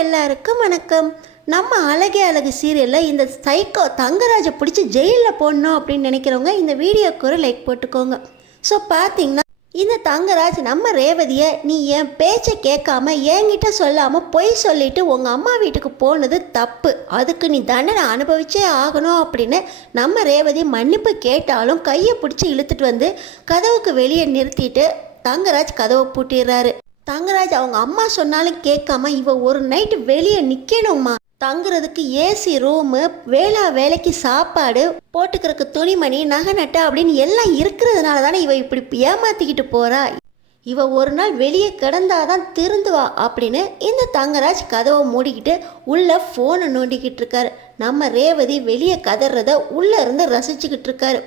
எல்லாருக்கும் வணக்கம். நம்ம அழகே அழகு சீரியலில் இந்த சைக்கோ தங்கராஜை பிடிச்சி ஜெயிலில் போடணும் அப்படின்னு நினைக்கிறவங்க இந்த வீடியோக்கு ஒரு லைக் போட்டுக்கோங்க. ஸோ பார்த்தீங்கன்னா இந்த தங்கராஜ் நம்ம ரேவதியை நீ என் பேச்சை கேட்காம என்கிட்ட சொல்லாமல் பொய் சொல்லிட்டு உங்கள் அம்மா வீட்டுக்கு போனது தப்பு, அதுக்கு நீ தண்டனை அனுபவிச்சே ஆகணும் அப்படின்னு நம்ம ரேவதி மன்னிப்பு கேட்டாலும் கையை பிடிச்சி இழுத்துட்டு வந்து கதவுக்கு வெளியே நிறுத்திட்டு தங்கராஜ் கதவை பூட்டிடுறாரு. தங்கராஜ் அவங்க அம்மா சொன்னாலும் கேட்காம இவ ஒரு நைட்டு வெளியே நிற்கணும்மா, தங்குறதுக்கு ஏசி ரூமு, வேலைக்கு சாப்பாடு, போட்டுக்கிறதுக்கு துணிமணி, நகை நட்டை அப்படின்னு எல்லாம் இருக்கிறதுனால தானே இவ இப்படி ஏமாத்திக்கிட்டு போறா, இவ ஒரு நாள் வெளியே கிடந்தாதான் திருந்துவா அப்படின்னு இந்த தங்கராஜ் கதவை மூடிக்கிட்டு உள்ள ஃபோனை நோண்டிக்கிட்டு இருக்காரு. நம்ம ரேவதி வெளியே கதறத உள்ள இருந்து ரசிச்சுக்கிட்டு இருக்காரு.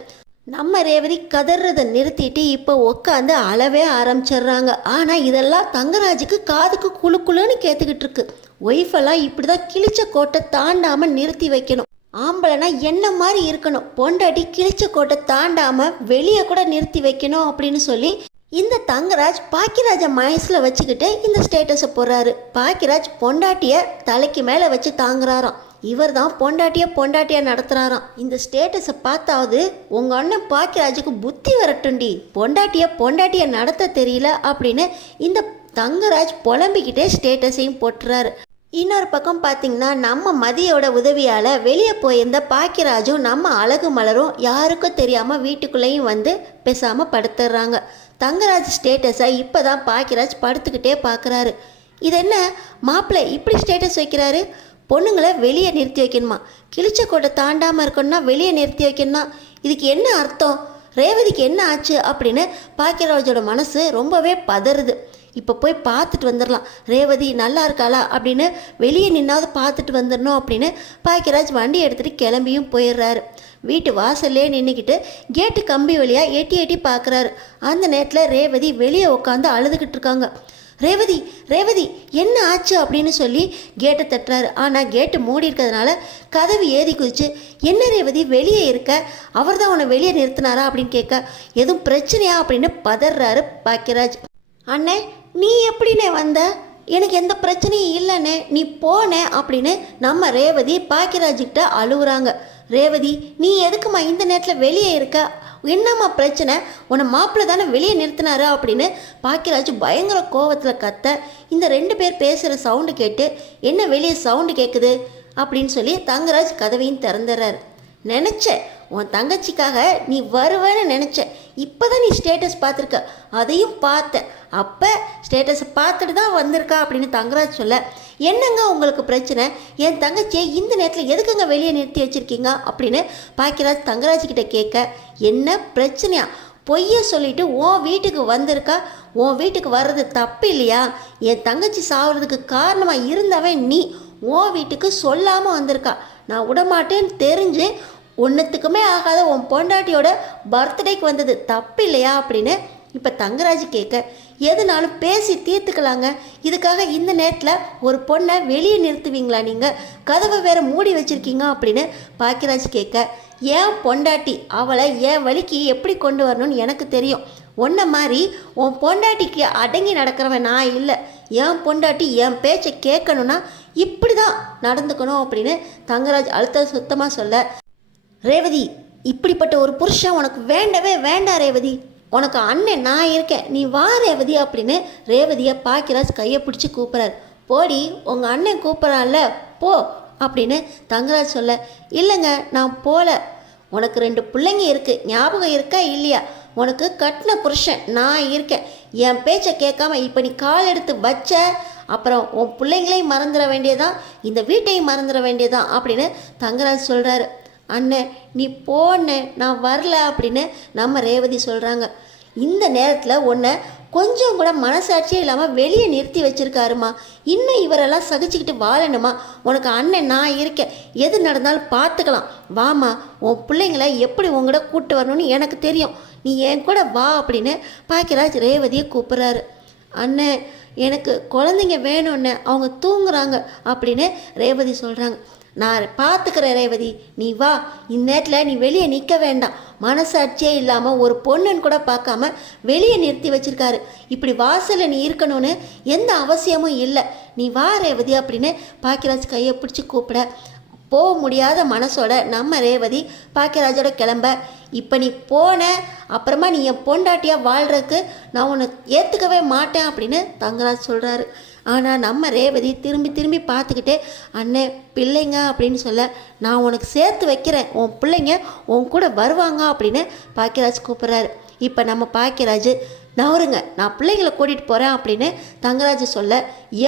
நம்ம ரேவதி கதறதை நிறுத்திட்டு இப்போ உட்காந்து அழவே ஆரம்பிச்சிடுறாங்க. ஆனால் இதெல்லாம் தங்கராஜுக்கு காதுக்கு குழுக்குழுன்னு கேத்துக்கிட்டு இருக்கு. ஒய்ஃபெல்லாம் இப்படி தான் கிழிச்ச கோட்டை தாண்டாமல் நிறுத்தி வைக்கணும், ஆம்பளைனா என்ன மாதிரி இருக்கணும், பொண்டாட்டி கிழிச்ச கோட்டை தாண்டாமல் வெளியே கூட நிறுத்தி வைக்கணும் அப்படின்னு சொல்லி இந்த தங்கராஜ் பாக்கியராஜை மனசில் வச்சுக்கிட்டு இந்த ஸ்டேட்டஸை போடுறாரு. பாக்கியராஜ் பொண்டாட்டியை தலைக்கு மேலே வச்சு தாங்குறாராம். இவர் தான் பொண்டாட்டியாக நடத்துகிறாராம். இந்த ஸ்டேட்டஸை பார்த்தாவது உங்கள் அண்ணன் பாக்கியராஜுக்கு புத்தி வரட்டுண்டி, பொண்டாட்டியை நடத்த தெரியல அப்படின்னு இந்த தங்கராஜ் புலம்பிக்கிட்டே ஸ்டேட்டஸையும் போட்டுறாரு. இன்னொரு பக்கம் பார்த்தீங்கன்னா நம்ம மதியோட உதவியால் வெளியே போயிருந்த பாக்கியராஜும் நம்ம அழகு மலரும் யாருக்கும் தெரியாமல் வீட்டுக்குள்ளேயும் வந்து பேசாமல் படுத்துடுறாங்க. தங்கராஜ் ஸ்டேட்டஸை இப்போ தான் பாக்கியராஜ் படுத்துக்கிட்டே பார்க்குறாரு. இது என்ன மாப்பிள்ளை இப்படி ஸ்டேட்டஸ் வைக்கிறாரு, பொண்ணுங்களை வெளியே நிறுத்தி வைக்கணுமா, கிழிச்ச கோட்டை தாண்டாமல் இருக்கணும்னா வெளியே நிறுத்தி வைக்கணும்னா இதுக்கு என்ன அர்த்தம், ரேவதிக்கு என்ன ஆச்சு அப்படின்னு பாக்கியராஜோட மனசு ரொம்பவே பதறுது. இப்போ போய் பார்த்துட்டு வந்துடலாம், ரேவதி நல்லா இருக்காளா அப்படின்னு வெளியே நின்னாவது பார்த்துட்டு வந்துடணும் அப்படின்னு பாக்கியராஜ் வண்டி எடுத்துகிட்டு கிளம்பியும் போயிடுறாரு. வீட்டு வாசல்லே நின்றுக்கிட்டு கேட்டு கம்பி வழியாக எட்டி பார்க்குறாரு. அந்த நேரத்தில் ரேவதி வெளியே உட்காந்து அழுதுகிட்டு இருக்காங்க. ரேவதி என்ன ஆச்சு அப்படின்னு சொல்லி கேட்டை தட்டுறாரு. ஆனால் கேட்டு மூடி இருக்கிறதுனால கதவு ஏறி குதிச்சு, என்ன ரேவதி வெளியே இருக்க, அவர் தான் உன்னை வெளியே நிறுத்தினாரா அப்படின்னு கேட்க, எதுவும் பிரச்சனையா அப்படின்னு பதறாரு பாக்கியராஜ். அண்ணே நீ எப்படின்னே வந்த, எனக்கு எந்த பிரச்சனையும் இல்லைண்ணே, நீ போனே அப்படின்னு நம்ம ரேவதி பாக்கியராஜ்கிட்ட அழுகுறாங்க. ரேவதி நீ எதுக்குமா இந்த நேரத்தில் வெளியே இருக்க, என்னம்மா பிரச்சனை, உன்னை மாப்பிள்ளை தானே வெளியே நிறுத்தினாரு அப்படின்னு பாக்கியராஜ் பயங்கர கோவத்தில் கத்த, இந்த ரெண்டு பேர் பேசுகிற சவுண்டு கேட்டு என்ன வெளியே சவுண்டு கேட்குது அப்படின்னு சொல்லி தங்கராஜ் கதவையும் திறந்துடுறாரு. நினச்சேன் உன் தங்கச்சிக்காக நீ வருவேன்னு நினச்சேன், இப்போ தான் நீ ஸ்டேட்டஸ் பார்த்துருக்க, அதையும் பார்த்தேன், அப்போ ஸ்டேட்டஸை பார்த்துட்டு தான் வந்திருக்கா அப்படின்னு தங்கராஜ் சொல்ல, என்னங்க உங்களுக்கு பிரச்சனை, என் தங்கச்சியை இந்த நேரத்தில் எதுக்குங்க வெளியே நிறுத்தி வச்சுருக்கீங்க அப்படின்னு பாக்கியராஜ் தங்கராஜ்கிட்ட கேட்க, என்ன பிரச்சனையா, பொய்ய சொல்லிட்டு உன் வீட்டுக்கு வந்திருக்கா, உன் வீட்டுக்கு வர்றது தப்பு இல்லையா, என் தங்கச்சி சாகிறதுக்கு காரணமாக இருந்தவன் நீ உன் வீட்டுக்கு சொல்லாமல் வந்திருக்கா, நான் விடமாட்டேன்னு தெரிஞ்சு ஒன்றுத்துக்குமே ஆகாத உன் பொண்டாட்டியோட பர்த்டேக்கு வந்தது தப்பு இல்லையா அப்படின்னு இப்போ தங்கராஜ் கேட்க, எதுனாலும் பேசி தீர்த்துக்கலாங்க, இதுக்காக இந்த நேரத்தில் ஒரு பொண்ணை வெளியே நிறுத்துவீங்களா, நீங்கள் கதவை வேற மூடி வச்சுருக்கீங்க அப்படின்னு பாக்கியராஜ் கேட்க, ஏன் பொண்டாட்டி அவளை என் வழிக்கு எப்படி கொண்டு வரணும்னு எனக்கு தெரியும், உன்ன மாதிரி உன் பொண்டாட்டிக்கு அடங்கி நடக்கிறவன் நான் இல்லை, என் பொண்டாட்டி என் பேச்சை கேட்கணுன்னா இப்படி தான் நடந்துக்கணும் அப்படின்னு தங்கராஜ் அழுத்த சுத்தமாக சொல்ல, ரேவதி இப்படிப்பட்ட ஒரு புருஷன் உனக்கு வேண்டவே வேண்டாம் ரேவதி, உனக்கு அண்ணன் நான் இருக்கேன், நீ வா ரேவதி அப்படின்னு ரேவதியை பாக்கியராஜ் கையை பிடிச்சி கூப்பிட்றாரு. போடி உங்கள் அண்ணன் கூப்பிட்றான்ல போ அப்படின்னு தங்கராஜ் சொல்ல, இல்லைங்க நான் போல, உனக்கு 2 பிள்ளைங்க இருக்குது ஞாபகம் இருக்கா இல்லையா, உனக்கு கட்டின புருஷன் நான் இருக்கேன், என் பேச்சை கேட்காம இப்போ நீ கால் எடுத்து வச்ச அப்புறம் உன் பிள்ளைங்களையும் மறந்துட வேண்டியதான், இந்த வீட்டையும் மறந்துட வேண்டியதான் அப்படின்னு தங்கராஜ் சொல்கிறாரு. அண்ணன் நீ போன நான் வரல அப்படின்னு நம்ம ரேவதி சொல்கிறாங்க. இந்த நேரத்தில் உன்னை கொஞ்சம் கூட மனசாட்சியே இல்லாமல் வெளியே நிறுத்தி வச்சுருக்காருமா, இன்னும் இவரெல்லாம் சகிச்சுக்கிட்டு வாழணுமா, உனக்கு அண்ணன் நான் இருக்கேன், எது நடந்தாலும் பார்த்துக்கலாம், வாமா உன் பிள்ளைங்களை எப்படி உங்கள்கிட்ட கூப்பிட்டு வரணும்னு எனக்கு தெரியும், நீ என் கூட வா அப்படின்னு பாக்கியராஜ் ரேவதியை கூப்பிட்றாரு. அண்ணன் எனக்கு குழந்தைங்க வேணும்னு அவங்க தூங்குறாங்க அப்படின்னு ரேவதி சொல்கிறாங்க. நான் பார்த்துக்கிறேன் ரேவதி, நீ வா, இந்நேரத்தில் நீ வெளியே நிற்க வேண்டாம். மனசாட்சியே இல்லாமல் ஒரு பொண்ணுன்னு கூட பார்க்காம வெளியே நிறுத்தி வச்சிருக்காரு. இப்படி வாசலில் நீ இருக்கணும்னு எந்த அவசியமும் இல்லை. நீ வா ரேவதி அப்படின்னு பாக்கியராஜ் கையை பிடிச்சி கூப்பிட போக முடியாத மனசோட நம்ம ரேவதி பாக்கியராஜோட கிளம்ப, இப்போ நீ போன அப்புறமா நீ என் பொண்டாட்டியாக வாழ்கிறதுக்கு நான் உன்னை ஏற்றுக்கவே மாட்டேன் அப்படின்னு தங்கராஜ் சொல்கிறாரு. ஆனால் நம்ம ரேவதி திரும்பி திரும்பி பார்த்துக்கிட்டே, அண்ணே பிள்ளைங்க அப்படின்னு சொல்ல, நான் உனக்கு சேர்த்து வைக்கிறேன், உன் பிள்ளைங்க உன் கூட வருவாங்க அப்படின்னு பாக்கியராஜ் கூப்பிட்றாரு. இப்போ நம்ம பாக்கியராஜ் நவருங்க, நான் பிள்ளைங்களை கூட்டிகிட்டு போகிறேன் அப்படின்னு தங்கராஜ் சொல்ல,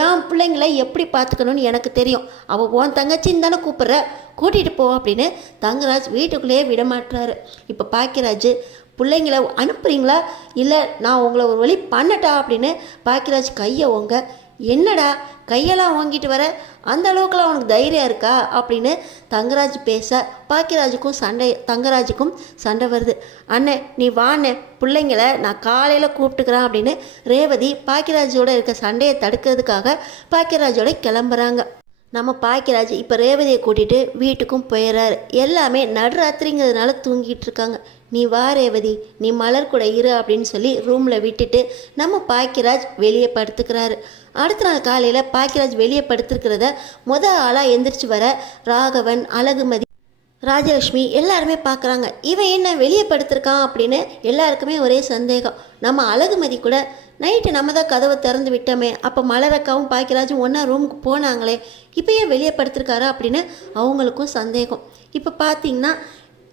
என் பிள்ளைங்களை எப்படி பார்த்துக்கணும்னு எனக்கு தெரியும், அவள் உன் தங்கச்சின்னு தானே கூப்பிட்ற, கூட்டிகிட்டு போ அப்படின்னு தங்கராஜ் வீட்டுக்குள்ளேயே விடமாட்டுறாரு. இப்போ பாக்கியராஜ் பிள்ளைங்கள அனுப்புறீங்களா இல்லை நான் உங்களை ஒரு வழி பண்ணட்டா அப்படின்னு பாக்கியராஜ் கையை ஓங்க, என்னடா கையெல்லாம் வாங்கிட்டு வர, அந்த அளவுக்குலாம் அவனுக்கு தைரியம் இருக்கா அப்படின்னு தங்கராஜ் பேச தங்கராஜுக்கும் சண்டை வருது. அண்ணே நீ வாண்ணே, பிள்ளைங்களை நான் காலையில் கூப்பிட்டுக்கிறேன் அப்படின்னு ரேவதி பாக்கியராஜோட இருக்க சண்டையை தடுக்கிறதுக்காக பாக்கியராஜோட கிளம்புறாங்க. நம்ம பாக்கியராஜ் இப்போ ரேவதியை கூட்டிகிட்டு வீட்டுக்கும் போயிடுறாரு. எல்லாமே நடுராத்திரிங்கிறதுனால தூங்கிட்டு இருக்காங்க. நீ வா ரேவதி, நீ மலர் கூட இரு அப்படின்னு சொல்லி ரூமில் விட்டுட்டு நம்ம பாக்கியராஜ் வெளியே படுத்துக்கிறாரு. அடுத்த நாள் காலையில் பாக்கியராஜ் வெளியே படுத்துருக்கிறத ஆளாக எந்திரிச்சு வர ராகவன், அழகுமதி, ராஜலக்ஷ்மி எல்லாருமே பார்க்குறாங்க. இவன் என்ன வெளியே படுத்திருக்கான் அப்படின்னு எல்லாருக்குமே ஒரே சந்தேகம். நம்ம அழகுமதி கூட நைட்டு நம்ம தான் கதவை திறந்து விட்டோமே, அப்போ மலரக்காவும் பாக்கியராஜும் ஒன்றா ரூமுக்கு போனாங்களே, இப்போ ஏன் வெளியே படுத்திருக்காரா அப்படின்னு அவங்களுக்கும் சந்தேகம். இப்போ பார்த்தீங்கன்னா,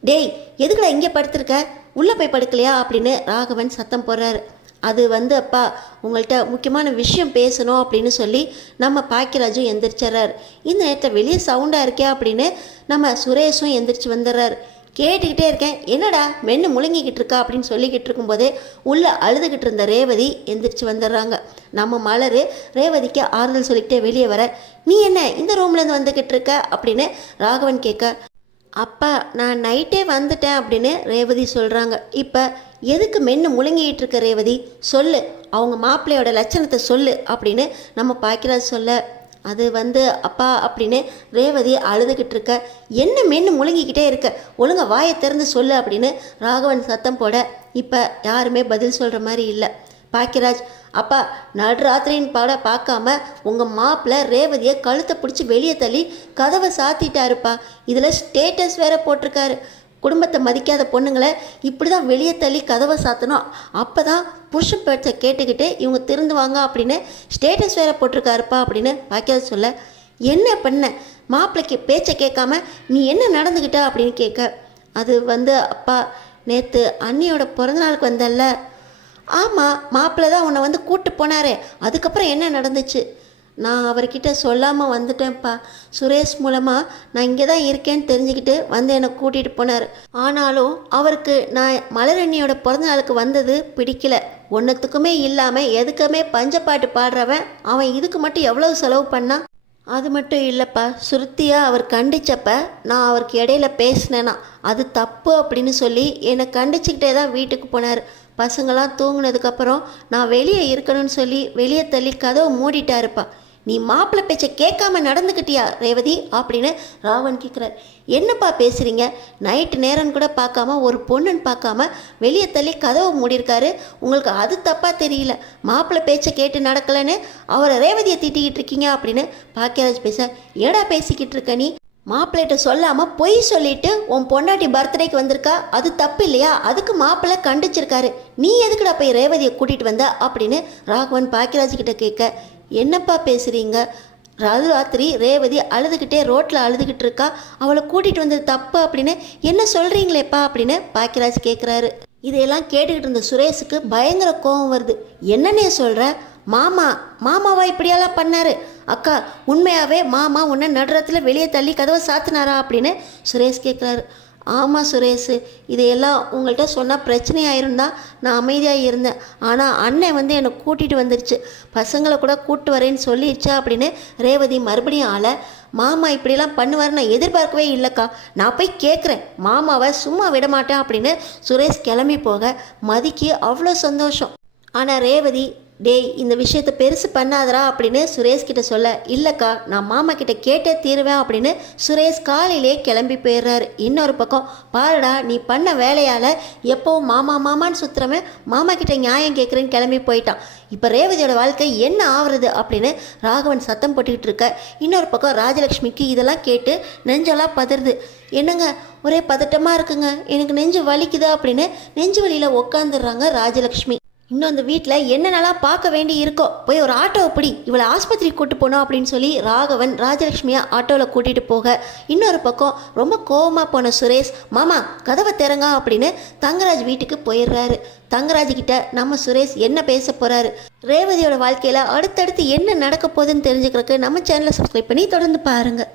டேய் எதுக்குடா இங்கே படுத்திருக்க, உள்ளே போய் படுக்கலையா அப்படின்னு ராகவன் சத்தம் போடுறாரு. அது அப்பா உங்கள்கிட்ட முக்கியமான விஷயம் பேசணும் அப்படின்னு சொல்லி நம்ம பாக்கியராஜும் எந்திரிச்சிட்றாரு. இந்த நேரத்தில் வெளியே சவுண்டாக இருக்கே அப்படின்னு நம்ம சுரேஷும் எந்திரிச்சு வந்துடுறாரு. கேட்டுக்கிட்டே இருக்கேன், என்னடா மென்று முழுங்கிக்கிட்டு இருக்கா அப்படின்னு சொல்லிக்கிட்டு இருக்கும்போதே உள்ளே அழுதுகிட்டு இருந்த ரேவதி எந்திரிச்சு வந்துடுறாங்க. நம்ம மலர் ரேவதிக்கு ஆறுதல் சொல்லிக்கிட்டே வெளியே வர, நீ என்ன இந்த ரூம்லேருந்து வந்துக்கிட்டு இருக்க அப்படின்னு ராகவன் கேட்க, அப்பா நான் நைட்டே வந்துட்டேன் அப்படின்னு ரேவதி சொல்கிறாங்க. இப்போ எதுக்கு மென்று முழுங்கிட்டு இருக்க ரேவதி, சொல்லு, அவங்க மாப்பிள்ளையோட லட்சணத்தை சொல்லு அப்படின்னு நம்ம பாக்கியராஜ் சொல்ல, அது அப்பா அப்படின்னு ரேவதி அழுதுகிட்டு இருக்க, என்ன மென்று முழுங்கிக்கிட்டே இருக்க, ஒழுங்கா வாயை திறந்து சொல்லு அப்படின்னு ராகவன் சத்தம் போட, இப்போ யாருமே பதில் சொல்கிற மாதிரி இல்லை. பாக்கியராஜ், அப்பா நடுராத்திரின்னு பார்க்காம உங்கள் மாப்பிள்ளை ரேவதியை கழுத்தை பிடிச்சி வெளியே தள்ளி கதவை சாத்திட்டாருப்பா, இதில் ஸ்டேட்டஸ் வேற போட்டிருக்காரு, குடும்பத்தை மதிக்காத பொண்ணுங்களை இப்படி தான் வெளியே தள்ளி கதவை சாத்தணும், அப்போ தான் புருஷன் பேச்சை கேட்டுக்கிட்டு இவங்க திருந்துவாங்க அப்படின்னு ஸ்டேட்டஸ் வேற போட்டிருக்காருப்பா அப்படின்னு பாக்கியராஜ் சொல்ல, என்ன பண்ண மாப்பிள்ளைக்கு பேச்சை கேட்காம நீ என்ன நடந்துக்கிட்ட அப்படின்னு கேட்க, அது அப்பா நேற்று அண்ணியோட பிறந்தநாளுக்கு வந்தல்ல, ஆமாம் மாப்பிள்ளை தான் உன்னை கூப்பிட்டு போனாரே, அதுக்கப்புறம் என்ன நடந்துச்சு, நான் அவர்கிட்ட சொல்லாமல் வந்துட்டேன்ப்பா, சுரேஷ் மூலமாக நான் இங்கே தான் இருக்கேன்னு தெரிஞ்சுக்கிட்டு என்னை கூட்டிகிட்டு போனார், ஆனாலும் அவருக்கு நான் மலரண்ணியோட பிறந்த நாளுக்கு வந்தது பிடிக்கல, ஒன்றுத்துக்குமே இல்லாமல் எதுக்குமே பஞ்சப்பாட்டு பாடுறவன் அவன் இதுக்கு மட்டும் எவ்வளோ செலவு பண்ணா, அது மட்டும் இல்லைப்பா, சுருத்தியாக அவர் கண்டிச்சப்ப நான் அவருக்கு இடையில பேசினேன்னா அது தப்பு அப்படின்னு சொல்லி என்னை கண்டிச்சுக்கிட்டே தான் வீட்டுக்கு போனார், பசங்களாம் தூங்கினதுக்கப்புறம் நான் வெளியே இருக்கணும்னு சொல்லி வெளியே தள்ளி கதவை மூடிட்டாருப்பா, நீ மாப்பிள்ளை பேச்சை கேட்காம நடந்துக்கிட்டியா ரேவதி அப்படின்னு ராவன் கேட்குறார். என்னப்பா பேசுகிறீங்க, நைட்டு நேரம்னு கூட பார்க்காம ஒரு பொண்ணுன்னு பார்க்காம வெளியே தள்ளி கதவை மூடியிருக்காரு, உங்களுக்கு அது தப்பாக தெரியல, மாப்பிள்ளை பேச்சை கேட்டு நடக்கலைன்னு அவரை ரேவதியை திட்டிக்கிட்டு இருக்கீங்க அப்படின்னு பாக்கியராஜ் பேச, ஏடா பேசிக்கிட்டு இருக்க நீ, மாப்பிள்ளைகிட்ட சொல்லாமல் பொய் சொல்லிட்டு உன் பொண்டாட்டி பர்த்டேக்கு வந்திருக்கா, அது தப்பு இல்லையா, அதுக்கு மாப்பிள்ளை கண்டிச்சிருக்காரு, நீ எதுக்குடா போய் ரேவதியை கூட்டிகிட்டு வந்த அப்படின்னு ராகவன் பாக்கியராஜ்கிட்ட கேட்க, என்னப்பா பேசுகிறீங்க, ராத்திரி ரேவதி அழுதுகிட்டே ரோட்டில் அழுதுகிட்டு இருக்கா, அவளை கூட்டிகிட்டு வந்தது தப்பு அப்படின்னு என்ன சொல்கிறீங்களேப்பா அப்படின்னு பாக்கியராஜ் கேட்குறாரு. இதையெல்லாம் கேட்டுக்கிட்டு இருந்த சுரேஷுக்கு பயங்கர கோபம் வருது. என்னன்னே சொல்கிற, மாமாவா இப்படியெல்லாம் பண்ணாரு, அக்கா உண்மையாகவே மாமா உன்னை நடுரத்தில் வெளியே தள்ளி கதவை சாத்தினாரா அப்படின்னு சுரேஷ் கேட்குறாரு. ஆமாம் சுரேஷ், இதையெல்லாம் உங்கள்கிட்ட சொன்னால் பிரச்சனையாயிரும் தான் நான் அமைதியாக இருந்தேன், ஆனால் அண்ணன் என்னை கூட்டிகிட்டு வந்துருச்சு, பசங்களை கூட கூப்பிட்டு வரேன்னு சொல்லிடுச்சா அப்படின்னு ரேவதி மறுபடியும் ஆள, மாமா இப்படிலாம் பண்ணுவார் நான் எதிர்பார்க்கவே இல்லைக்கா, நான் போய் கேட்குறேன், மாமாவை சும்மா விட மாட்டேன் அப்படின்னு சுரேஷ் கிளம்பி போக மதிக்கு அவ்வளோ சந்தோஷம். ஆனால் ரேவதி டேய் இந்த விஷயத்தை பெருசு பண்ணாதடா அப்படின்னு சுரேஷ் கிட்ட சொல்ல, இல்லைக்கா நான் மாமா கிட்ட கேட்டே தீருவேன் அப்படின்னு சுரேஷ் காலையிலே கிளம்பி போயிடுறாரு. இன்னொரு பக்கம் பாருடா நீ பண்ண வேலையால் எப்போவும் மாமா மாமான்னு சுற்றுறவன் மாமா கிட்ட நியாயம் கேட்குறேன்னு கிளம்பி போயிட்டான். இப்போ ரேவதியோட வாழ்க்கை என்ன ஆகுறது அப்படின்னு ராகவன் சத்தம் போட்டுக்கிட்டு இருக்க. இன்னொரு பக்கம் ராஜலக்ஷ்மிக்கு இதெல்லாம் கேட்டு நெஞ்செல்லாம் பதறுது. என்னங்க ஒரே பதட்டமாக இருக்குங்க, எனக்கு நெஞ்சு வலிக்குது அப்படின்னு நெஞ்சு வலியில் உட்காந்துடுறாங்க ராஜலக்ஷ்மி. இன்னும் அந்த வீட்டில் என்னென்னலாம் பார்க்க வேண்டி இருக்கோ, போய் ஒரு ஆட்டோவை பிடி, இவளை ஆஸ்பத்திரிக்கு கூட்டு போனோம் அப்படின்னு சொல்லி ராகவன் ராஜலட்சுமியை ஆட்டோவில் கூட்டிகிட்டு போக, இன்னொரு பக்கம் ரொம்ப கோவமாக போன சுரேஷ் மாமா கதவை திறங்க அப்படின்னு தங்கராஜ் வீட்டுக்கு போயிடுறாரு. தங்கராஜ் கிட்ட நம்ம சுரேஷ் என்ன பேச போகிறாரு, ரேவதியோட வாழ்க்கையில் அடுத்தடுத்து என்ன நடக்க போகுதுன்னு தெரிஞ்சுக்கிறதுக்கு நம்ம சேனலை சப்ஸ்கிரைப் பண்ணி தொடர்ந்து பாருங்கள்.